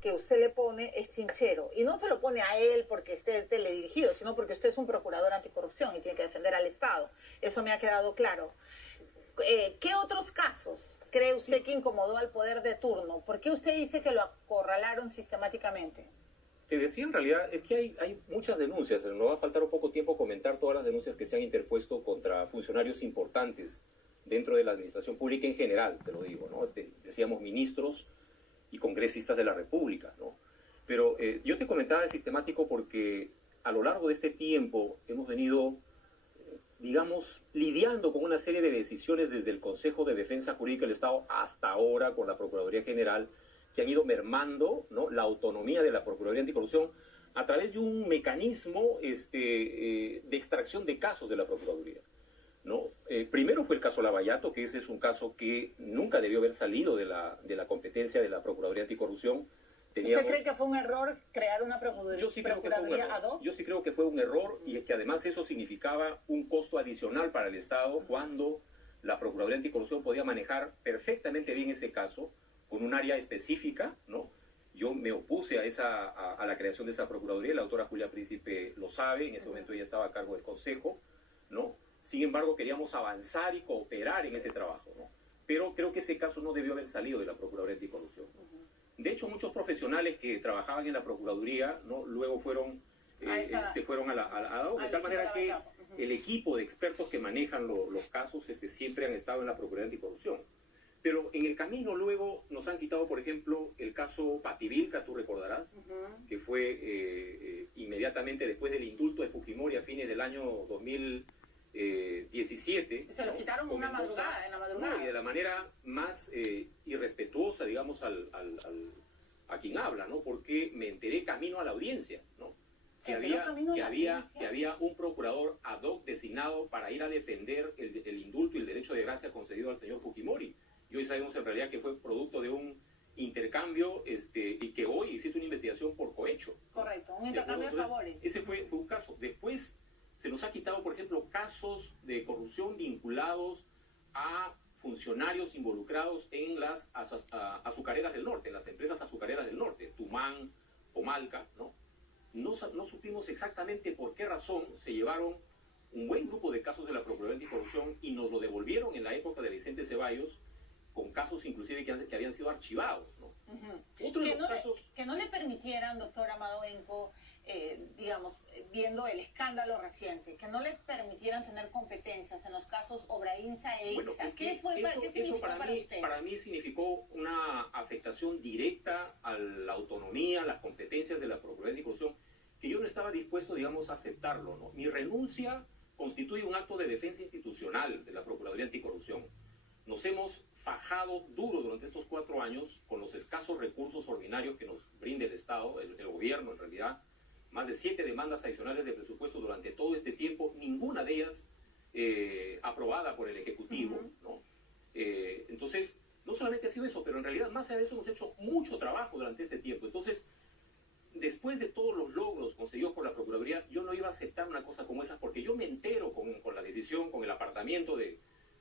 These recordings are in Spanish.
que usted le pone es chinchero. Y no se lo pone a él porque esté teledirigido, sino porque usted es un procurador anticorrupción y tiene que defender al Estado. Eso me ha quedado claro. ¿Qué otros casos cree usted que incomodó al poder de turno? ¿Por qué usted dice que lo acorralaron sistemáticamente? Te decía, en realidad, es que hay muchas denuncias. No va a faltar un poco tiempo comentar todas las denuncias que se han interpuesto contra funcionarios importantes dentro de la administración pública en general, te lo digo, ¿no? Decíamos ministros y congresistas de la República, ¿no? Pero yo te comentaba de sistemático porque a lo largo de este tiempo hemos venido, digamos, lidiando con una serie de decisiones desde el Consejo de Defensa Jurídica del Estado hasta ahora con la Procuraduría General, que han ido mermando, ¿no?, la autonomía de la Procuraduría Anticorrupción a través de un mecanismo de extracción de casos de la Procuraduría, ¿no? Primero fue el caso Lavallato, que ese es un caso que nunca debió haber salido de la competencia de la Procuraduría Anticorrupción. ¿Usted cree que fue un error crear una procuraduría ad hoc? Yo sí creo que fue un error y que además eso significaba un costo adicional para el Estado cuando la Procuraduría Anticorrupción podía manejar perfectamente bien ese caso con un área específica, ¿no? Yo me opuse a la creación de esa Procuraduría, la autora Julia Príncipe lo sabe, en ese momento ella estaba a cargo del Consejo, ¿no? Sin embargo, queríamos avanzar y cooperar en ese trabajo, ¿no? Pero creo que ese caso no debió haber salido de la Procuraduría Anticorrupción. De hecho, muchos profesionales que trabajaban en la Procuraduría, ¿no?, luego se fueron a la de tal manera que el equipo de expertos que manejan los casos siempre han estado en la Procuraduría Anticorrupción. Pero en el camino luego nos han quitado, por ejemplo, el caso Pativilca, tú recordarás, que fue inmediatamente después del indulto de Fujimori a fines del año 2017. Se lo quitaron en la madrugada. No, y de la manera más irrespetuosa, digamos, a quien habla, ¿no? Porque me enteré camino a la audiencia, ¿no? Que había un procurador ad hoc designado para ir a defender el indulto y el derecho de gracia concedido al señor Fujimori. Y hoy sabemos en realidad que fue producto de un intercambio y que hoy existe una investigación por cohecho. Correcto, un intercambio de favores. Ese fue un caso. Después se nos ha quitado, por ejemplo, casos de corrupción vinculados a funcionarios involucrados en las azucareras del norte, en las empresas azucareras del norte, Tumán, Pomalca, ¿no? No supimos exactamente por qué razón se llevaron un buen grupo de casos de la Procuraduría Anticorrupción y nos lo devolvieron en la época de Vicente Ceballos, con casos inclusive que habían sido archivados, ¿no? Que no le permitieran, doctor Amado Benco, digamos, viendo el escándalo reciente, que no le permitieran tener competencias en los casos Obrainsa e ICSA. ¿Qué significó para usted? Para mí significó una afectación directa a la autonomía, a las competencias de la Procuraduría Anticorrupción, que yo no estaba dispuesto, digamos, a aceptarlo, ¿no? Mi renuncia constituye un acto de defensa institucional de la Procuraduría Anticorrupción. Nos hemos fajado duro durante estos 4 años con los escasos recursos ordinarios que nos brinda el Estado, el gobierno en realidad. Más de 7 demandas adicionales de presupuesto durante todo este tiempo, ninguna de ellas aprobada por el Ejecutivo, ¿no? Entonces, no solamente ha sido eso, pero en realidad más allá de eso hemos hecho mucho trabajo durante este tiempo. Entonces, después de todos los logros conseguidos por la Procuraduría, yo no iba a aceptar una cosa como esa, porque yo me entero con la decisión, con el apartamiento de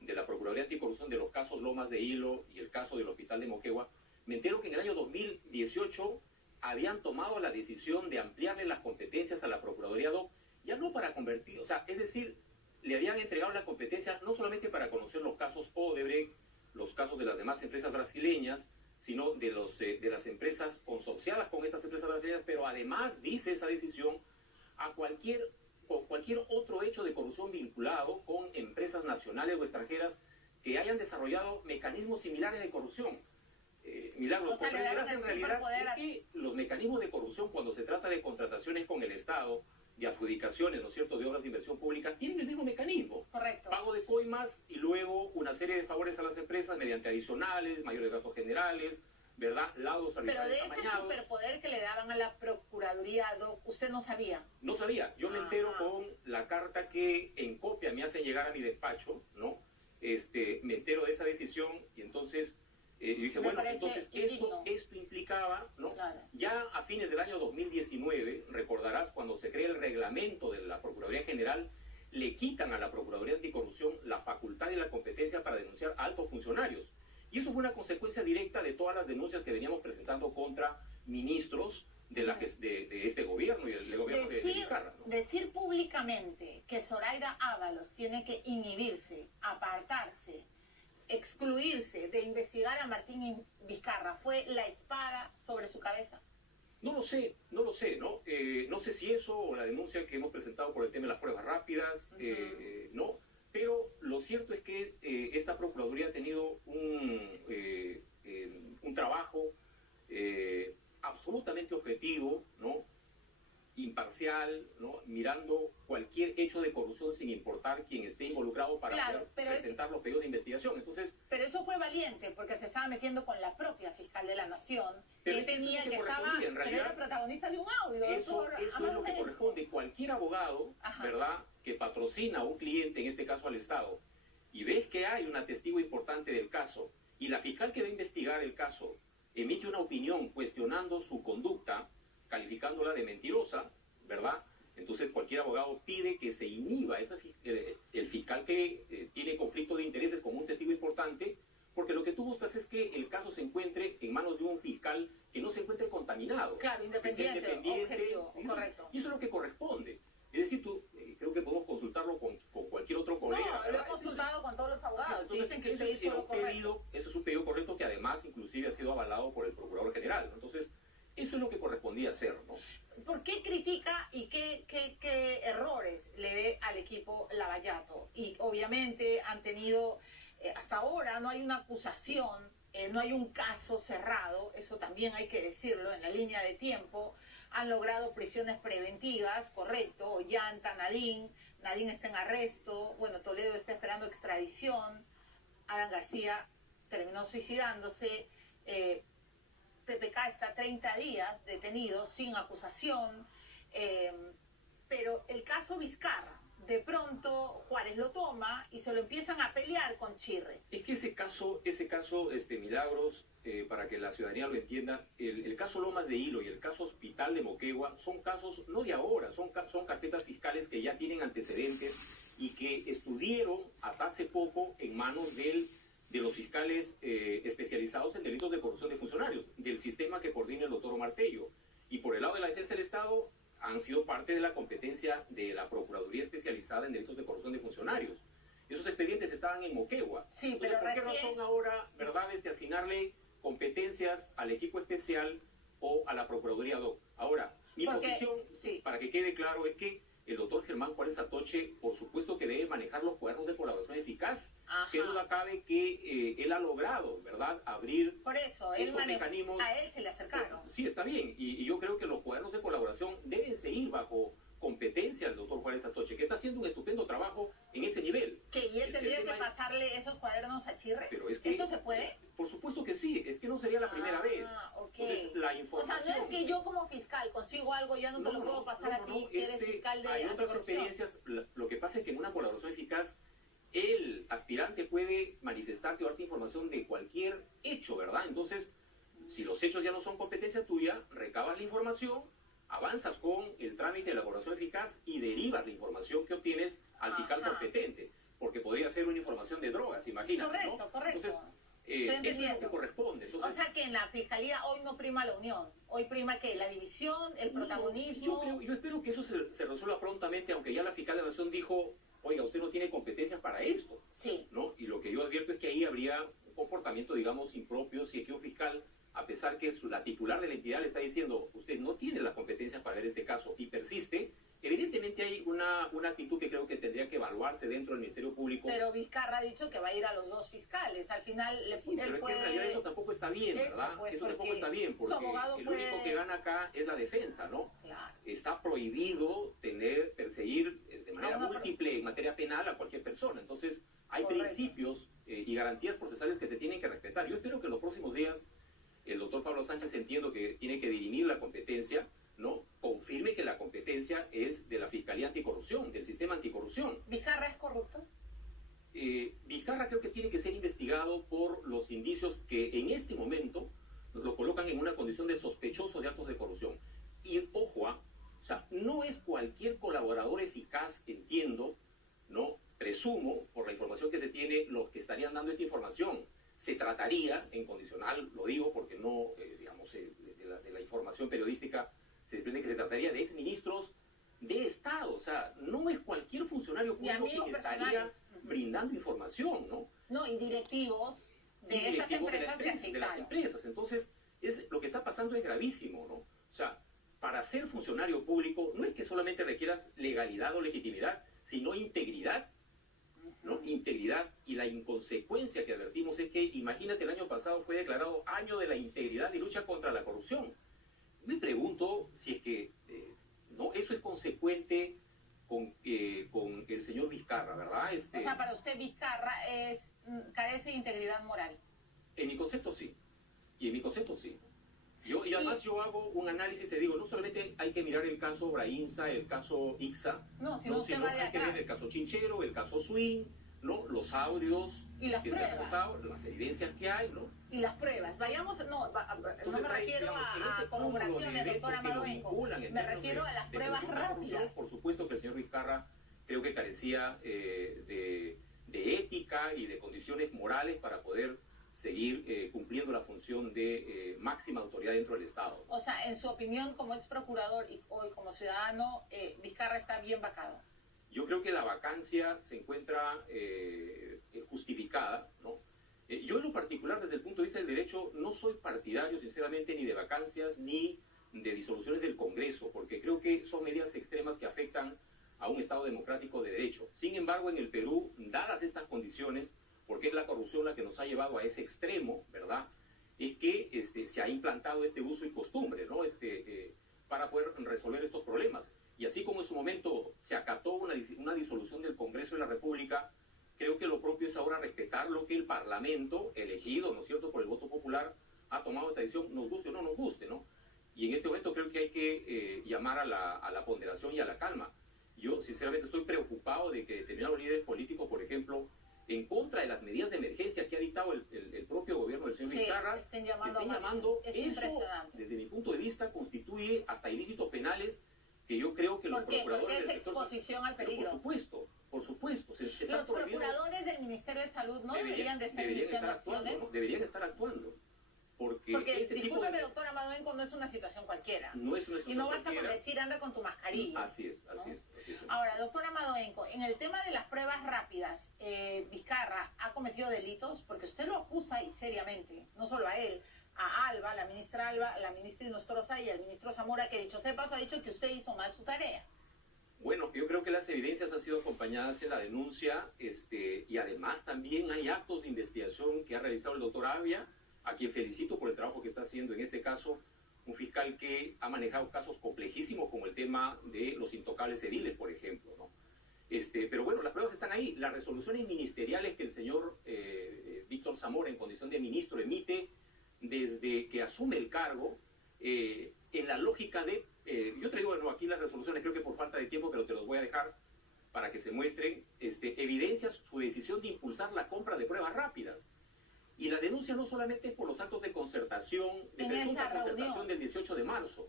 la Procuraduría Anticorrupción de los casos Lomas de Hilo y el caso del Hospital de Moquegua, me entero que en el año 2018 habían tomado la decisión de ampliarle las competencias a la Procuraduría ad hoc, ya no para convertir, o sea, es decir, le habían entregado la competencia no solamente para conocer los casos Odebrecht, los casos de las demás empresas brasileñas, sino de las empresas consorciadas con estas empresas brasileñas, pero además dice esa decisión a cualquier otro hecho de corrupción vinculado con empresas nacionales o extranjeras que hayan desarrollado mecanismos similares de corrupción. Milagros, comprenderás en realidad que los mecanismos de corrupción cuando se trata de contrataciones con el Estado, de adjudicaciones, ¿no es cierto?, de obras de inversión pública, tienen el mismo mecanismo. Correcto. Pago de coimas y luego una serie de favores a las empresas mediante adicionales, mayores gastos generales, ¿verdad? Laudos arbitrales amañados. Pero de ese superpoder que le daban a la Procuraduría ad hoc, ¿usted no sabía? No sabía. Yo me entero con la carta que en copia me hacen llegar a mi despacho, ¿no? Me entero de esa decisión y entonces dije, bueno, entonces esto implicaba, ¿no? Claro. Ya a fines del año 2019, recordarás, cuando se crea el reglamento de la Procuraduría General, le quitan a la Procuraduría Anticorrupción la facultad y la competencia para denunciar a altos funcionarios. Y eso fue una consecuencia directa de todas las denuncias que veníamos presentando contra ministros de este gobierno y del gobierno de Vizcarra, ¿no? Decir públicamente que Zoraida Ábalos tiene que inhibirse, apartarse, excluirse de investigar a Martín Vizcarra, ¿fue la espada sobre su cabeza? No lo sé, no sé si eso o la denuncia que hemos presentado por el tema de las pruebas rápidas, no, pero lo cierto es que esta Procuraduría ha tenido un trabajo absolutamente objetivo, ¿no? Imparcial, ¿no? Mirando cualquier hecho de corrupción sin importar quién esté involucrado para poder presentar los pedidos de investigación. Entonces, pero eso fue valiente porque se estaba metiendo con la propia fiscal de la Nación. Pero él tenía que estaba, en realidad, pero era protagonista de un audio. Eso es lo que corresponde. Cualquier abogado, ¿verdad?, que patrocina a un cliente, en este caso al Estado, y ves que hay un testigo importante del caso, y la fiscal que va a investigar el caso emite una opinión cuestionando su conducta, calificándola de mentirosa, ¿verdad? Entonces cualquier abogado pide que se inhiba el fiscal que tiene conflicto de intereses con un testigo importante, porque lo que tú buscas es que el caso se encuentre en manos de un fiscal que no se encuentre contaminado. Claro, independiente, objetivo, correcto. Y eso es lo que corresponde. Es decir, tú, creo que podemos consultarlo con cualquier otro colega. No, lo he consultado con todos los abogados. Entonces, dicen que eso es un pedido correcto que además inclusive ha sido avalado por el Procurador General, ¿no? Entonces, eso es lo que correspondía hacer, ¿no? ¿Por qué critica y qué errores le ve al equipo Lavallato? Y obviamente han tenido, hasta ahora no hay una acusación, no hay un caso cerrado, eso también hay que decirlo, en la línea de tiempo. Han logrado prisiones preventivas, correcto, Ollanta, Nadine está en arresto, bueno, Toledo está esperando extradición, Alan García terminó suicidándose, PPK está 30 días detenido sin acusación, pero el caso Vizcarra, de pronto Juárez lo toma y se lo empiezan a pelear con Chirre. Es que ese caso, Milagros, para que la ciudadanía lo entienda, el caso Lomas de Hilo y el caso Hospital de Moquegua son casos no de ahora, son carpetas fiscales que ya tienen antecedentes y que estuvieron hasta hace poco en manos de los fiscales especializados en delitos de corrupción de funcionarios, del sistema que coordina el doctor Omar Tello. Y por el lado de la defensa del Estado, han sido parte de la competencia de la Procuraduría especializada en delitos de corrupción de funcionarios. Esos expedientes estaban en Moquegua. Sí, entonces, pero ¿por qué razón ahora, verdad, asignarle competencias al equipo especial o a la Procuraduría ad hoc? Ahora, mi posición, para que quede claro, es que el doctor Germán Juárez Atoche, por supuesto que debe manejar los cuadernos de colaboración eficaz. Que duda cabe que él ha logrado, ¿verdad?, abrir por eso, mecanismos. A él se le acercaron. Sí, está bien. Y yo creo que los cuadernos de colaboración deben seguir bajo competencia del doctor Juárez Atoche, que está haciendo un estupendo trabajo en ese nivel. ¿Y él tendría que pasarle esos cuadernos a Chirre? Pero es que, ¿eso se puede? Por supuesto que sí, es que no sería la primera vez. Entonces, la información... O sea, no es que yo como fiscal consigo algo, ya no te lo puedo pasar a ti, que eres fiscal de hay otras experiencias. Lo que pasa es que en una colaboración eficaz, el aspirante puede manifestarte o darte información de cualquier hecho, ¿verdad? Entonces, si los hechos ya no son competencia tuya, recabas la información, avanzas con el trámite de elaboración eficaz y derivas la información que obtienes al fiscal competente, porque podría ser una información de drogas, imagínate, correcto, ¿no? Correcto. Entonces, eso es lo que corresponde. Entonces, o sea que en la fiscalía hoy no prima la unión, hoy prima que la división, el protagonismo. Yo espero que eso se resuelva prontamente, aunque ya la fiscal de la Nación dijo, oiga, usted no tiene competencias para esto. Sí. ¿No? Y lo que yo advierto es que ahí habría un comportamiento, digamos, impropio si es que un fiscal, a pesar que la titular de la entidad le está diciendo, usted no tiene las competencias para ver este caso y persiste, evidentemente hay una actitud que creo que tendría que evaluarse dentro del Ministerio Público. Pero Vizcarra ha dicho que va a ir a los dos fiscales. Al final pero es que en realidad eso tampoco está bien, ¿verdad? Eso tampoco está bien, porque el único que gana acá es la defensa, ¿no? Claro. Está prohibido perseguir de manera múltiple en materia penal a cualquier persona. Entonces, hay principios y garantías procesales que se tienen que respetar. Yo espero que en los próximos días el doctor Pablo Sánchez, entiendo que tiene que dirimir la competencia, ¿no? Confirme que la competencia es de la Fiscalía Anticorrupción, del sistema anticorrupción. ¿Vizcarra es corrupto? Vizcarra creo que tiene que ser investigado por los indicios que en este momento lo colocan en una condición de sospechoso de actos de corrupción. Y ojo, o sea, no es cualquier colaborador eficaz, entiendo, ¿no? Presumo, por la información que se tiene, los que estarían dando esta información. Se trataría, en condicional, lo digo porque no, digamos, de la información información periodística se desprende que se trataría de exministros de Estado. O sea, no es cualquier funcionario público que estaría brindando información, ¿no? No, y directivos de esas empresas que afectaron. De las empresas. Entonces, lo que está pasando es gravísimo, ¿no? O sea, para ser funcionario público no es que solamente requieras legalidad o legitimidad, sino integridad, ¿no? Integridad. Y la inconsecuencia que advertimos es que, imagínate, el año pasado fue declarado año de la integridad y lucha contra la corrupción. Me pregunto si es que no, eso es consecuente con el señor Vizcarra, ¿verdad? O sea, para usted Vizcarra carece de integridad moral. En mi concepto sí. Y en mi concepto sí. Y además yo hago un análisis, te digo, no solamente hay que mirar el caso Brainsa, el caso Ixa, sino hay que ver el caso Chinchero, el caso Swing, ¿no? Los audios y las que pruebas. se han aportado, las evidencias que hay, ¿no? Y las pruebas. Vayamos, no me refiero a conmemoraciones, doctora Madoenco. Me refiero a las pruebas rápidas. Por supuesto que el señor Vizcarra creo que carecía de ética y de condiciones morales para poder seguir cumpliendo la función de máxima autoridad dentro del Estado. O sea, en su opinión, como ex procurador y hoy como ciudadano, Vizcarra está bien vacado. Yo creo que la vacancia se encuentra justificada, ¿no? Yo en lo particular, desde el punto de vista del derecho, no soy partidario, sinceramente, ni de vacancias ni de disoluciones del Congreso, porque creo que son medidas extremas que afectan a un Estado democrático de derecho. Sin embargo, en el Perú, dadas estas condiciones, porque es la corrupción la que nos ha llevado a ese extremo, ¿verdad? Es que se ha implantado este uso y costumbre, ¿no? Para poder resolver estos problemas. Y así como en su momento se acató una disolución del Congreso de la República, creo que lo propio es ahora respetar lo que el Parlamento, elegido, ¿no es cierto?, por el voto popular, ha tomado esta decisión, nos guste o no nos guste, ¿no? Y en este momento creo que hay que llamar a la ponderación y a la calma. Yo, sinceramente, estoy preocupado de que determinados líderes políticos, por ejemplo, en contra de las medidas de emergencia que ha dictado el propio gobierno del señor Vizcarra, estén llamando eso, desde mi punto de vista, constituye hasta ilícitos penales que yo creo que los procuradores del sector... Porque es exposición al peligro. Por supuesto. Los procuradores del Ministerio de Salud no deberían de estar iniciando acciones. Deberían estar actuando. Porque discúlpeme, doctora Madoenco, no es una situación cualquiera. No es una situación y no basta con decir anda con tu mascarilla. Así es. Ahora, doctora Madoenco, en el tema de las pruebas rápidas, Vizcarra ha cometido delitos porque usted lo acusa y seriamente, no solo a él, a Alba, la ministra Inostroza y al ministro Zamora, que dicho sea paso ha dicho que usted hizo mal su tarea. Bueno, yo creo que las evidencias han sido acompañadas en la denuncia, y además también hay actos de investigación que ha realizado el doctor Avia, a quien felicito por el trabajo que está haciendo en este caso, un fiscal que ha manejado casos complejísimos como el tema de los intocables ediles, por ejemplo, ¿no? Pero bueno, las pruebas están ahí. Las resoluciones ministeriales que el señor Víctor Zamora, en condición de ministro, emite desde que asume el cargo, en la lógica de... yo traigo, bueno, aquí las resoluciones, creo que por falta de tiempo, pero te los voy a dejar para que se muestren, evidencias su decisión de impulsar la compra de pruebas rápidas. Y la denuncia no solamente es por los actos de concertación, de presunta concertación del 18 de marzo,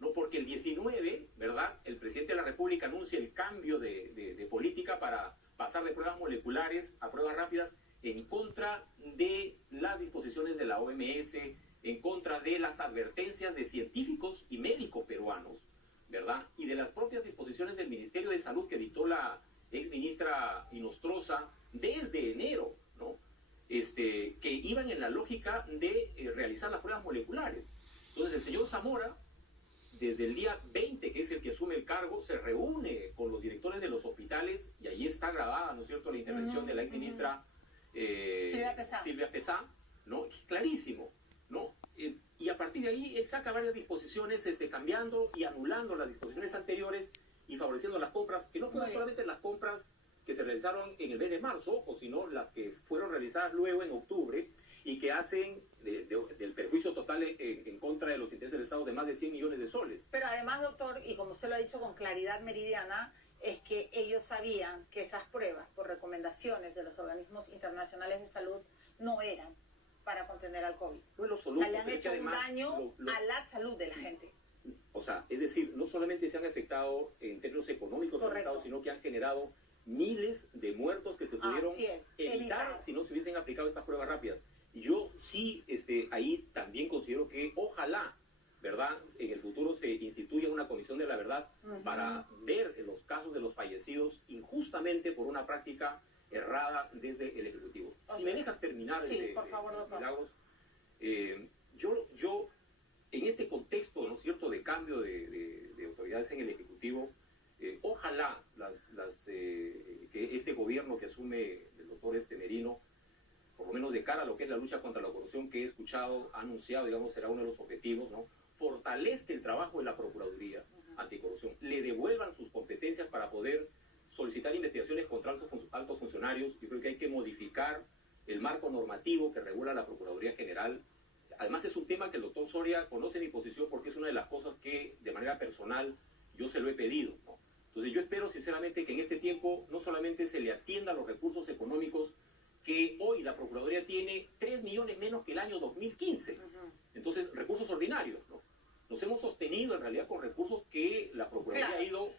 no, porque el 19, ¿verdad?, el presidente de la República anuncia el cambio de política para pasar de pruebas moleculares a pruebas rápidas en contra de las disposiciones de la OMS, en contra de las advertencias de científicos y médicos peruanos, ¿verdad?, y de las propias disposiciones del Ministerio de Salud que dictó la exministra Inostroza desde enero, ¿no?, que iban en la lógica de realizar las pruebas moleculares. Entonces el señor Zamora, desde el día 20, que es el que asume el cargo, se reúne con los directores de los hospitales, y ahí está grabada, ¿no es cierto?, la intervención de la exministra Silvia Pesá, ¿no?, clarísimo, ¿no? Y a partir de ahí él saca varias disposiciones, cambiando y anulando las disposiciones anteriores y favoreciendo las compras, que no fueron solamente las compras que se realizaron en el mes de marzo, sino las que fueron realizadas luego en octubre y que hacen del perjuicio total en contra de los intereses del Estado de más de 100 millones de soles. Pero además, doctor, y como usted lo ha dicho con claridad meridiana, es que ellos sabían que esas pruebas, por recomendaciones de los organismos internacionales de salud, no eran para contener al COVID. Bueno, absoluto, o sea, le han hecho un daño a la salud de la gente. O sea, es decir, no solamente se han afectado en términos económicos, sino que han generado miles de muertos que se pudieron evitar si no se hubiesen aplicado estas pruebas rápidas. Yo sí, ahí también considero que ojalá ¿verdad?, en el futuro se instituya una comisión de la verdad para ver los casos de los fallecidos injustamente por una práctica errada desde el Ejecutivo. Si me dejas terminar, sí, por favor, doctor. Milagros, yo en este contexto, ¿no es cierto?, de cambio de autoridades en el Ejecutivo, ojalá que este gobierno que asume el doctor Merino, por lo menos de cara a lo que es la lucha contra la corrupción que he escuchado, ha anunciado, digamos, será uno de los objetivos, ¿no?, fortalezca el trabajo de la Procuraduría Anticorrupción, le devuelvan sus competencias para poder solicitar investigaciones contra altos funcionarios. Yo creo que hay que modificar el marco normativo que regula la Procuraduría General. Además es un tema que el doctor Soria conoce mi posición porque es una de las cosas que de manera personal yo se lo he pedido, ¿no? Entonces yo espero sinceramente que en este tiempo no solamente se le atienda los recursos económicos que hoy la Procuraduría tiene 3 millones menos que el año 2015. Entonces, recursos ordinarios, ¿no? Nos hemos sostenido en realidad con recursos que la Procuraduría ha ido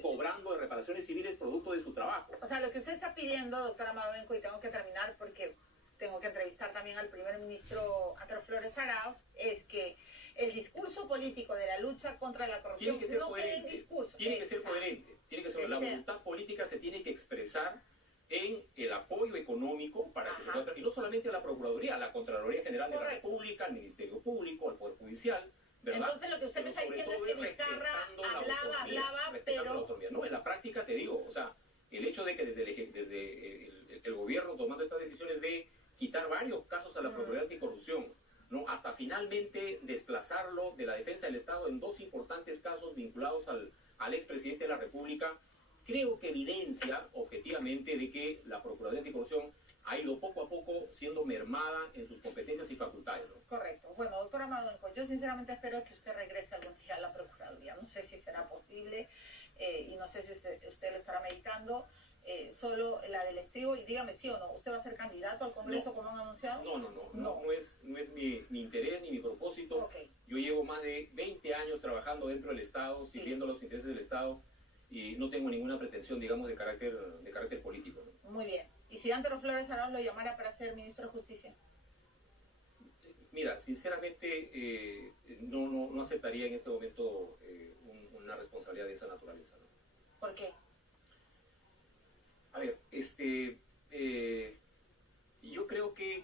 cobrando de reparaciones civiles producto de su trabajo. O sea, lo que usted está pidiendo, doctora Madovenco, y tengo que terminar porque tengo que entrevistar también al primer ministro Andrés Flores Arauz, es que el discurso político de la lucha contra la corrupción tiene que ser no coherente, quede en discurso. Tiene que ser coherente, tiene que ser, la voluntad política se tiene que expresar en el apoyo económico para que, y no solamente a la Procuraduría, a la Contraloría General de la República, al Ministerio Público, al Poder Judicial, ¿verdad? Entonces lo que usted me está diciendo es que Vizcarra hablaba, pero... No, en la práctica te digo, o sea, el hecho de que desde el gobierno tomando estas decisiones de quitar varios casos a la Procuraduría Anticorrupción, ¿no?, hasta finalmente desplazarlo de la defensa del Estado en 2 importantes casos vinculados al expresidente de la República, creo que evidencia objetivamente de que la Procuraduría Anticorrupción ha ido poco a poco siendo mermada en sus competencias y facultades, ¿no? Correcto. Bueno, doctora Madovenco, yo sinceramente espero que usted regrese algún día a la Procuraduría. No sé si será posible y no sé si usted lo estará meditando. Solo la del estribo, y dígame sí o no, ¿usted va a ser candidato al Congreso como han anunciado? No es mi interés ni mi propósito. Yo llevo más de 20 años trabajando dentro del Estado, sirviendo los intereses del Estado, y no tengo ninguna pretensión, digamos, de carácter político, ¿no? Muy bien. ¿Y si Andrés Flores Arauz lo llamara para ser ministro de Justicia? Mira, sinceramente no aceptaría en este momento una responsabilidad de esa naturaleza, ¿no? ¿Por qué? A ver, yo creo que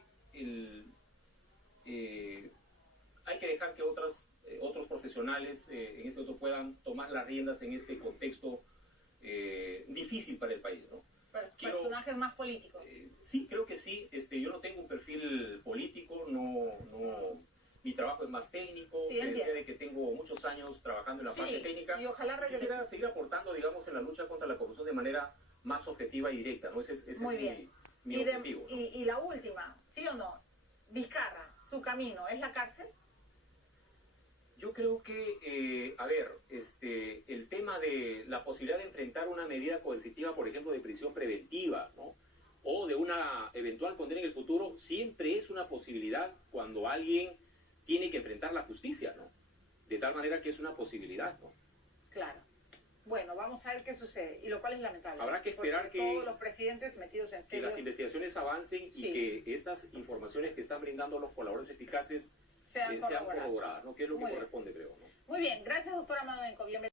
hay que dejar que otros profesionales en este momento puedan tomar las riendas en este contexto difícil para el país, ¿no? Personajes más políticos. Sí, creo que sí. Yo no tengo un perfil político, mi trabajo es más técnico, de que tengo muchos años trabajando en la parte técnica. Y ojalá quisiera seguir aportando, digamos, en la lucha contra la corrupción de manera más objetiva y directa, ¿no? Ese es mi objetivo, ¿no? Y la última, ¿sí o no? Vizcarra, su camino, ¿es la cárcel? Yo creo que, el tema de la posibilidad de enfrentar una medida coercitiva, por ejemplo, de prisión preventiva, ¿no?, o de una eventual condena en el futuro, siempre es una posibilidad cuando alguien tiene que enfrentar la justicia, ¿no? De tal manera que es una posibilidad, ¿no? Claro. Bueno, vamos a ver qué sucede, y lo cual es lamentable. Habrá que esperar que todos los presidentes metidos en serio, que las investigaciones avancen y que estas informaciones que están brindando los colaboradores eficaces sean corroboradas, ¿no? Que es lo que corresponde, creo, ¿no? Muy bien, gracias, doctora Madovenco. Bienvenida.